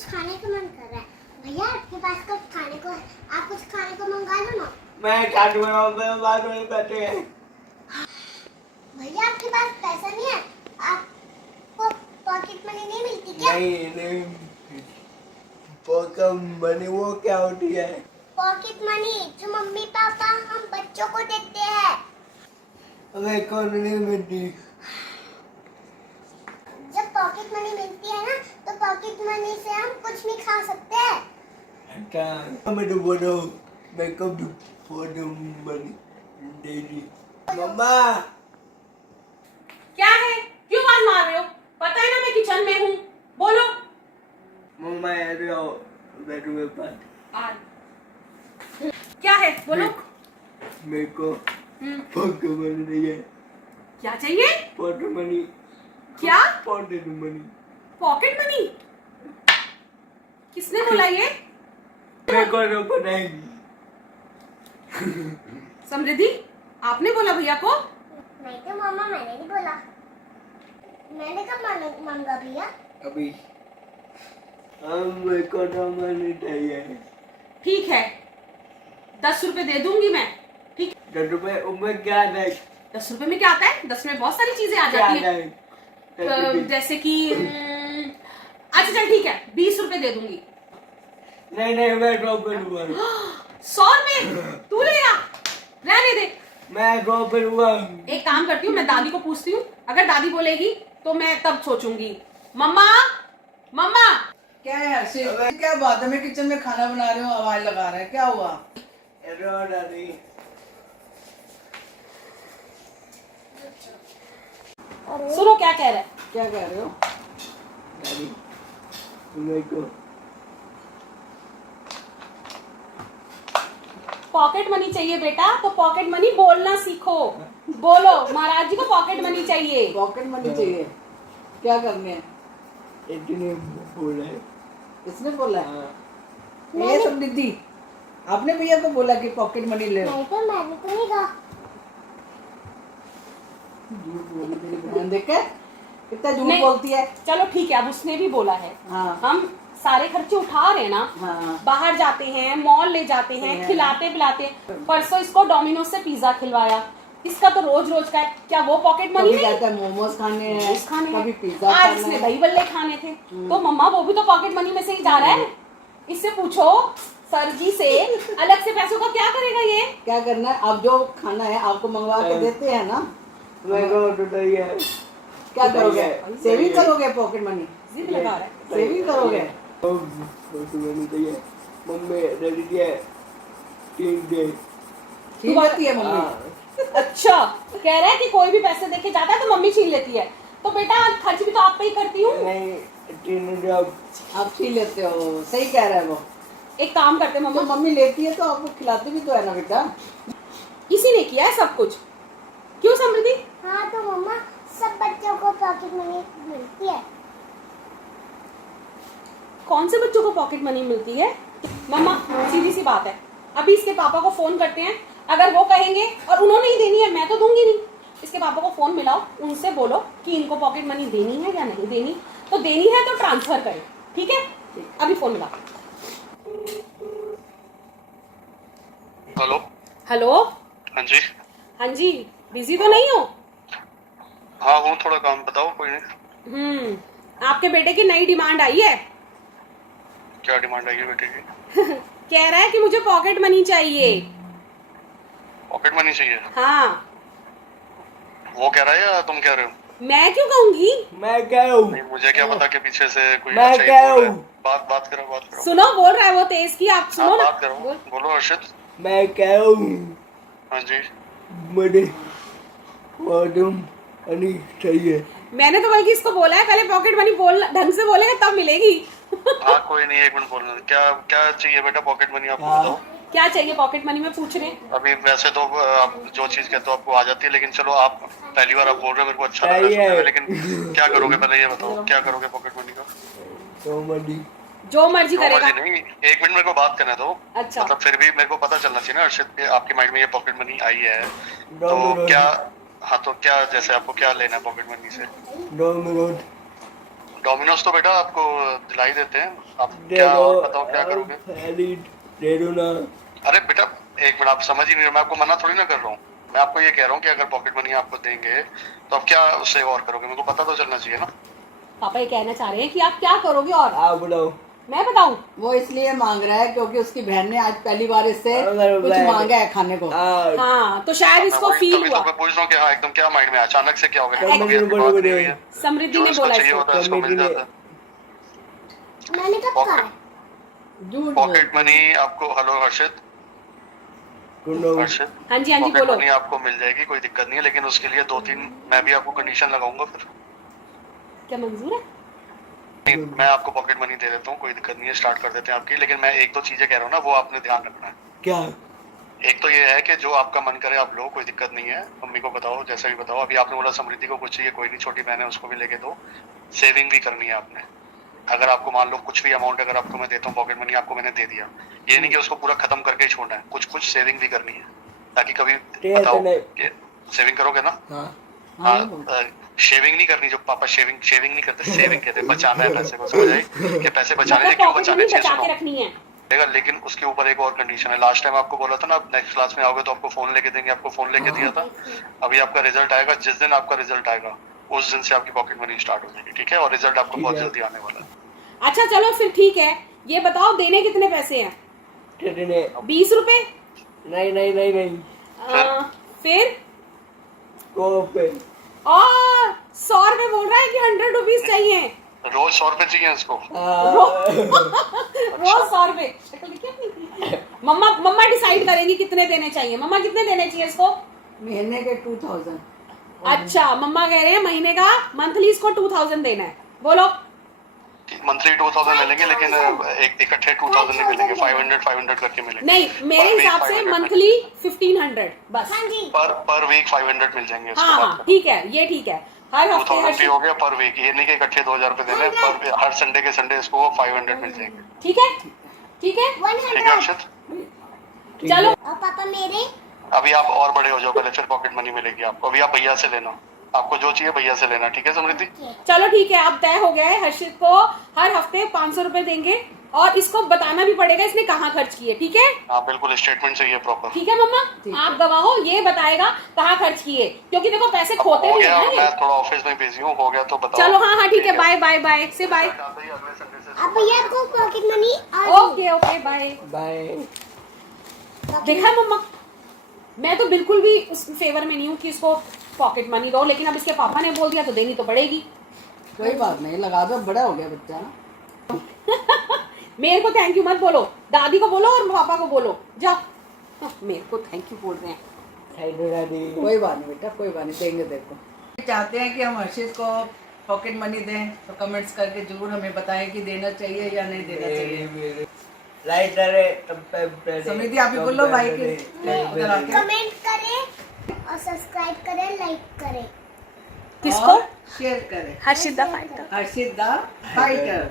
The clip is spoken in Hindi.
कुछ खाने का मन कर रहा है। भैया आपके पास कुछ खाने को है, आप कुछ खाने को मंगा लो ना। मैं चाट बनाऊं बात नहीं करते हैं। भैया आपके पास पैसा नहीं है, आपको पॉकेट मनी नहीं मिलती क्या? नहीं पॉकेट मनी वो क्या होती है? पॉकेट मनी जो मम्मी पापा हम बच्चों को देते हैं। हमें कौन नहीं मिलती। जब पॉकेट मनी मिलती है ना, तो पॉकेट मनी से हम कुछ भी खा सकते हैं। अच्छा मैं तो बोलो मैं कब पॉकेट मनी दे दी। मम्मा क्या है? क्यों आवाज मार रहे हो? पता है ना मैं किचन में हूँ। बोलो। मम्मा यार आओ बैठो मेरे पास। क्या है? बोलो। मेरे को पॉकेट मनी चाहिए। क्या चाहिए? Pocket money. क्या? Pocket money. Pocket money? किसने बोला ये? मेरे को तो पता ही नहीं। समृद्धि, आपने बोला भैया को? नहीं तो मामा, मैंने नहीं बोला। मैंने कब मांगा भैया? अभी मेरे को तो मनी चाहिए। ठीक है, 10 रुपए दे दूंगी मैं। ठीक। 10 रुपए उम्र क्या है? 10 रुपए में क्या आता है? 10 में बहुत सारी चीजें आ क्या जाती है। है? जैसे कि अच्छा चल ठीक है, 20 रुपए दे दूंगी। नहीं मैं ड्रॉप करूंगा। 100 में तू लेगा? रहने दे। मैं ड्रॉप करूंगा। एक काम करती हूँ, मैं दादी को पूछती हूँ, अगर दादी बोलेगी तो मैं तब सोचूंगी। मम्मा मम्मा। क्या है हर्षित? क्या बात है? मैं किचन में खाना बना रही हूँ, आवाज लगा रहा है, क्या हुआ? दादी सुनो क्या कह रहा है। क्या कह रहे हो? दादी मेरे को पॉकेट मनी चाहिए बेटा, तो पॉकेट मनी बोलना सीखो। बोलो महाराज जी को पॉकेट मनी चाहिए। पॉकेट मनी चाहिए? क्या करने हैं? इतने बोला है। इसने बोला है? हाँ। ये समृद्धि, आपने भैया को बोला कि पॉकेट मनी ले लो? नहीं तो मैंने तो नहीं कहा। झूठ बोली तेरी बहन, देख के कितना झूठ नहीं। बोलती है। चलो ठीक है, अब उसने भी बोला है। हाँ हम सारे खर्चे उठा रहे हैं ना। हाँ बाहर जाते हैं, मॉल ले जाते हैं, खिलाते पिलाते। परसों इसको डोमिनोज से पिज्जा खिलवाया, इसका तो रोज रोज का है। क्या वो पॉकेट मनी कभी नहीं? कहता है मोमोज खाने हैं, मोमोज खाने हैं। कभी पिज्जा आज खाना इसने है। दही बल्ले खाने थे, तो मम्मा वो भी तो पॉकेट मनी में से ही जा रहा है। इससे पूछो सर जी से, अलग से पैसों का क्या करेगा ये? क्या करना है? अब जो खाना है आपको मंगवा के देते हैं ना, मेरे को तो चाहिए। क्या करोगे? सेविंग करोगे पॉकेट मनी? जिद लगा रहा है। सेविंग करोगे? पॉकेट मनी चाहिए। मम्मी डैडी के 3 डे। ठीक होती है मम्मी? हाँ। अच्छा, कह रहा है कि कोई भी पैसे देके जाता है तो मम्मी छीन लेती है। तो बेटा खर्च भी तो आप पे ही करती हूँ। नहीं 3 जॉब आप छीन लेते हो, सही कह रहा है वो। एक काम करते हैं तो मम्मा, मम्मी लेती है तो आपको खिलाती भी तो है ना बेटा। इसी ने किया है सब कुछ। क्यों समृद्धि? हाँ तो मम्मा, सब बच्चों को पॉकेट मनी मिलती है। कौन से बच्चों को पॉकेट मनी मिलती है? मम्मा सीधी सी बात है, अभी इसके पापा को फोन करते हैं। अगर वो कहेंगे और उन्होंने ही देनी है, मैं तो दूंगी नहीं। इसके पापा को फोन मिलाओ, उनसे बोलो कि इनको पॉकेट मनी देनी है या नहीं देनी। तो देनी है तो ट्रांसफर करें, ठीक है? अभी फोन मिलाओ। हेलो। हेलो। हाँ जी। हाँ जी, बिजी तो नहीं हो? हाँ हूँ, थोड़ा काम बताओ। कोई नहीं। आपके बेटे की नई डिमांड आई है। क्या डिमांड आई है बेटे की? कह रहा है कि मुझे पॉकेट मनी चाहिए। पॉकेट मनी चाहिए? हाँ। वो कह रहा है या तुम कह रहे हो? मैं क्यों कहूंगी? मैं क्या हूँ? नहीं, मुझे क्या पता कि पीछे से कोई मैं अच्छा ही क्या बोल रहा है। हूँ? बात करो। सुनो, बोल रहा है वो तेज की, आप सुनो हाँ, ना। बात करो। बोल। बोलो हर्षित। मैं क्या हूँ? हाँ जी। मुझे पॉकेट मनी चाहिए। मैंने तो बल्कि इसको बोला है पहले पॉकेट मनी बोल, ढंग से बोलेगा तब मिलेगी। हाँ कोई नहीं, 1 मिनट बोलना। क्या चाहिए बेटा पॉकेट मनी? आपको हाँ। बताओ। क्या चाहिए पॉकेट मनी में पूछ रहे हैं? अभी वैसे तो आप जो चीज कहते हो आपको आ जाती है, लेकिन चलो आप पहली बार आप बोल रहे हो, मेरे को अच्छा लग रहा है सुनने में, लेकिन क्या करोगे पहले ये बताओ। क्या करोगे पॉकेट मनी का? तो मनी जो मर्जी जो करेगा। मर्जी नहीं, 1 मिनट मेरे को बात करने दो। अच्छा। मतलब फिर भी मेरे को पता चलना चाहिए ना हर्षित कि आपके माइंड में ये पॉकेट मनी आई है तो डोमिनोज। क्या। हाँ तो क्या, जैसे आपको क्या लेना है पॉकेट मनी से? डोमिनोज। डोमिनोज तो बेटा आपको दिला ही देते हैं। आप दे क्या दो और बताओ क्या करोगे? थैली दे दो ना। अरे बेटा एक मिनट, आप समझ ही नहीं रहे, मैं आपको मना थोड़ी ना कर रहा हूँ। मैं आपको ये कह रहा हूँ कि अगर पॉकेट मनी आपको देंगे तो आप क्या उससे और करोगे, मेरे को पता तो चलना चाहिए ना। पापा ये कहना चाह रहे हैं कि आप क्या करोगे और आप बताओ। मैं बताऊं? वो इसलिए मांग रहा है क्योंकि उसकी बहन ने आज पहली बार इससे अगर कुछ मैं- मांगा है खाने को। हाँ तो शायद इसको मैं फील तभी तो हुआ। मैं पूछ रहा हूँ कि हाँ एकदम क्या माइंड में आया? अचानक से क्या हो गया? समृद्धि कभी ने आपकी बोला बात मुझे। नहीं हुई है। समृद्धि जो ने इसको बोला चाहिए इसको। होता है इसको मिल समृद्धि ने- जाता है। मैंने कब कहा है? झूठ पॉकेट मनी आपको, हेलो हर्षित, कुनो हर्षित, हाँ जी पॉकेट बोलो। मनी आपको मिल जाएगी, कोई दिक्कत नहीं है, लेकिन उसके लिए 2-3 मैं भी आपको कंडीशन लगाऊंगा फिर। क्या मंजूर है? नहीं, मैं आपको पॉकेट मनी दे देता हूँ, कोई दिक्कत नहीं है, स्टार्ट कर देते हैं आपकी, लेकिन मैं एक दो चीजें कह रहा हूँ ना, वो आपने ध्यान रखना है। क्या? एक तो ये है कि जो आपका मन करे आप लो, कोई दिक्कत नहीं है, मम्मी को बताओ, जैसा भी बताओ। अभी आपने बोला समृद्धि को कुछ चाहिए, कोई नहीं, छोटी बहन है उसको भी लेके दो। सेविंग भी करनी है आपने। अगर आपको मान लो कुछ भी अमाउंट अगर आपको मैं देता हूँ पॉकेट मनी, आपको मैंने दे दिया, ये नहीं कि उसको पूरा खत्म करके ही छोड़ना है, कुछ कुछ सेविंग भी करनी है, ताकि कभी बताओ कि सेविंग करोगे ना। हाँ हाँ, शेविंग नहीं करनी, जो पापा शेविंग नहीं करते, सेविंग कहते हैं, बचाना है पैसे को, समझ आई कि पैसे बचाने मतलब हैं, क्यों पॉकेट बचाने मनी चाहिए बचा के सुनो। रखनी है। देगा, लेकिन उसके ऊपर एक और कंडीशन है। लास्ट टाइम आपको बोला था ना, आप नेक्स्ट क्लास में आओगे तो आपको फोन लेके देंगे, आपको फोन लेके दिया था। अभी आपका रिजल्ट आएगा, जिस दिन आपका रिजल्ट आएगा उस दिन से आपकी पॉकेट मनी स्टार्ट हो जाएगी, ठीक है? और रिजल्ट आपको ठीक बहुत है। जल्दी आने वाला है। अच्छा चलो फिर ठीक है, ये बताओ देने कितने पैसे हैं? कितने? 20 रुपए? नहीं नहीं नहीं नहीं फिर कोपे और 100 रुपए बोल रहा है कि 100 रुपीज चाहिए। रोज 100 रुपए चाहिए इसको? रोज 100 रुपए। शक्ल देखी अपनी? मम्मा डिसाइड करेंगी कितने देने चाहिए। मम्मा कितने देने चाहिए इसको? महीने के 2000। अच्छा मम्मा कह रहे हैं महीने का मंथली इसको 2000 देना है। बोलो। मंथली 2000 मिलेंगे, लेकिन एक इकट्ठे 2000 नहीं मिलेंगे, 500 करके मिलेंगे। नहीं मेरे Per week हिसाब से 500 मंथली 1500 बस। हाँ जी। पर वीक 500 मिल जाएंगे उसके हाँ बाद। हाँ ठीक है, ये ठीक है। हर हफ्ते 2000 भी हो गया पर वीक, ये नहीं कि इकट्ठे 2000 रुपए देने, पर हर संडे के संडे इसको 500 मिल जाएंगे। ठीक है ठीक है 100। हर्षित? चलो। और पापा मेरे अभी आप और बड़े हो जाओ पहले, फिर पॉकेट मनी मिलेगी आपको। अभी आप भैया से लेना, आपको जो चाहिए भैया से लेना, ठीक है समृद्धि? चलो ठीक है, अब तय हो गया है। हर्षित को हर हफ्ते 500 रुपए देंगे और इसको बताना भी पड़ेगा इसने कहाँ खर्च किए, ठीक है? हाँ बिल्कुल, स्टेटमेंट चाहिए प्रॉपर। ठीक है मम्मा, आप गवाह हो, ये बताएगा कहाँ खर्च किए, क्योंकि देखो पैसे खोते हो भी गया, हैं ना ये। मैं थोड़ा ऑफिस में बिजी हूँ, हो गया तो बताओ। चलो हाँ हाँ ठीक है, बाय बाय बाय से बाय। अगले संडे से अब भैया को pocket money okay okay bye. Bye. देखा मम्मा, मैं तो बिल्कुल भी उस फेवर में नहीं हूँ कि इसको पॉकेट मनी दो, लेकिन अब इसके पापा ने बोल दिया तो देनी तो पड़ेगी। कोई बात नहीं, लगा दो, बड़ा हो गया बच्चा ना। मेरे को थैंक यू मत बोलो, दादी को बोलो और पापा को बोलो, जाओ। मेरे को थैंक यू बोल रहे हैं। थैंक यू दादी। कोई बात नहीं बेटा, कोई बात नहीं, देंगे देखो। चाहते हैं कि हम हर्षित को पॉकेट मनी दें तो कमेंट्स करके जरूर हमें बताएं कि देना चाहिए या नहीं देना चाहिए। लाइक करें। समृद्धि आप भी बोलो भाई के उधर आके। कमेंट करें और सब्सक्राइब करें, लाइक करें। किसको? शेयर करें। Harshit the fighter. Harshit the fighter.